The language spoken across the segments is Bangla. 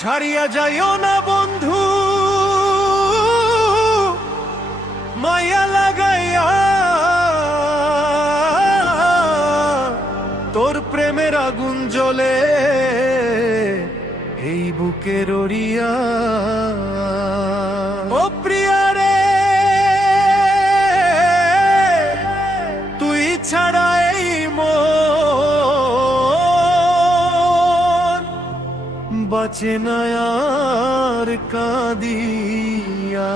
ছাড়িয়া যাইও না বন্ধু মায়া লাগাইয়া, তোর প্রেমের আগুন জ্বলে এই বুকের ওরিয়া। ও প্রিয়া রে, তুই ছাড়া এই মন বাঁচে না আর কাঁদিয়া।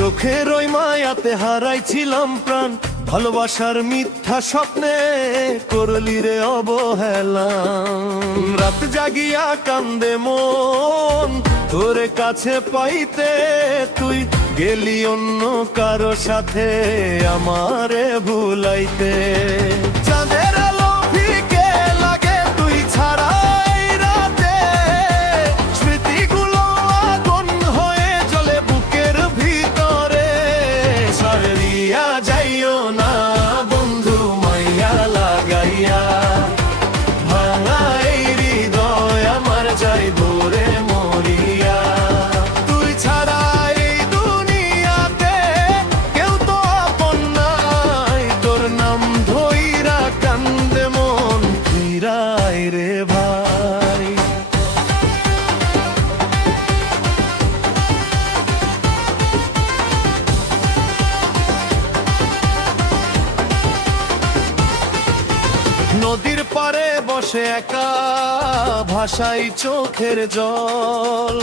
চোখের ওই মায়াতে হারাইছিলাম প্রাণ, ভালোবাসার মিথ্যা স্বপ্নে করলি রে অবহেলা। রাত জাগিয়া কান্দে মন তোরে কাছে পাইতে, তুই গেলি অন্য কারো সাথে আমারে ভুলাইতে। চাঁদের আলো ফিকে লাগে তুই ছাড়া রে ভাই। নদীর পারে বসে একা ভাষাই চোখের জল,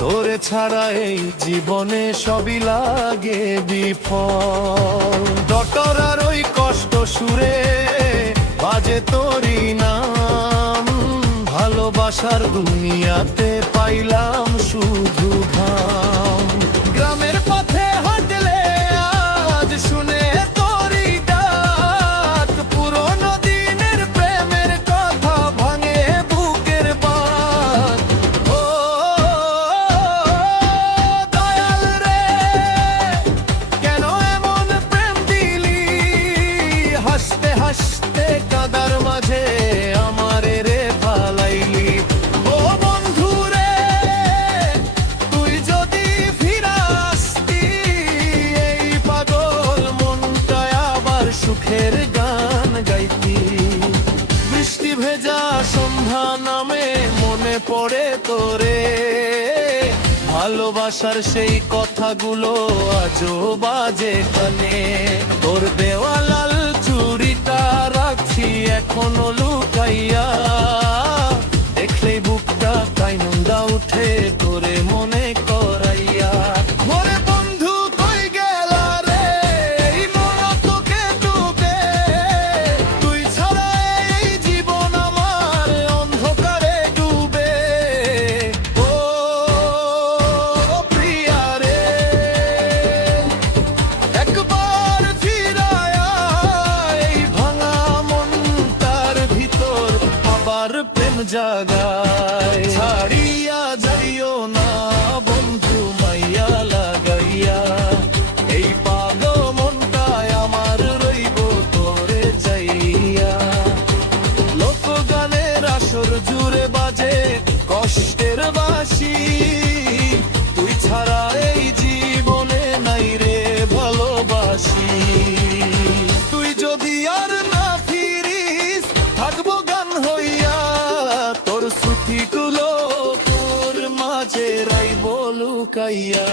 তোরে ছাড়া এই জীবনে সবই লাগে বিফল। ডটরার ওই কষ্ট সুরে বাজে তোরই নাম, ভালোবাসার দুনিয়াতে পাইলাম শুধু ঘাম। গ্রামের পথে হাঁটলে আজ শুনে তোরই ডাক, পুরনো দিনের প্রেমের কথা ভাঙে বুকের বাঁধ। ও দয়াল রে, কেন এমন প্রেম দিলি, হাসতে হাসতে কাদার মাঝে আমারে রে ফালাইলি। ও বন্ধু রে, তুই যদি ফিরে আসতি, এই পাগল মনটায় আবার সুখের গান গাইতি। বৃষ্টি ভেজা সন্ধ্যা নামে মনে পড়ে তোরে, ভালোবাসার সেই কথাগুলো আজও বাজে কানে। তোর দেওয়া লাল চুড়িটা রাখছি এখনো লুকাইয়া, দেখলেই বুকটা কাইন্দা উঠে তোরে মনে করাইয়া। ওরে বন্ধু কই গেলা রে, এই মন তোকে ডুবে, তুই ছাড়া এই জীবন আমার অন্ধকারে ডুবে। ও প্রিয়া রে, একবার ফিরায়া এই ভাঙা মনটার ভিতর আবার প্রেম জাগায়। ছাড়িয়া যাইও না বন্ধু মাইয়া লাগাইয়া, এই পাগল মনটায় আমার রইব তোরে চাইয়া। লোকগানের আসর জুড়ে বাজে কষ্টের বাঁশি, তুই ছাড়া এই জীবনে নাই রে ভালোবাসি। তুই যদি আর না ফিরিস থাকবো গান হইয়া, তোর স্মৃতিগুলো তোর মাঝে রাইব লুকাইয়া।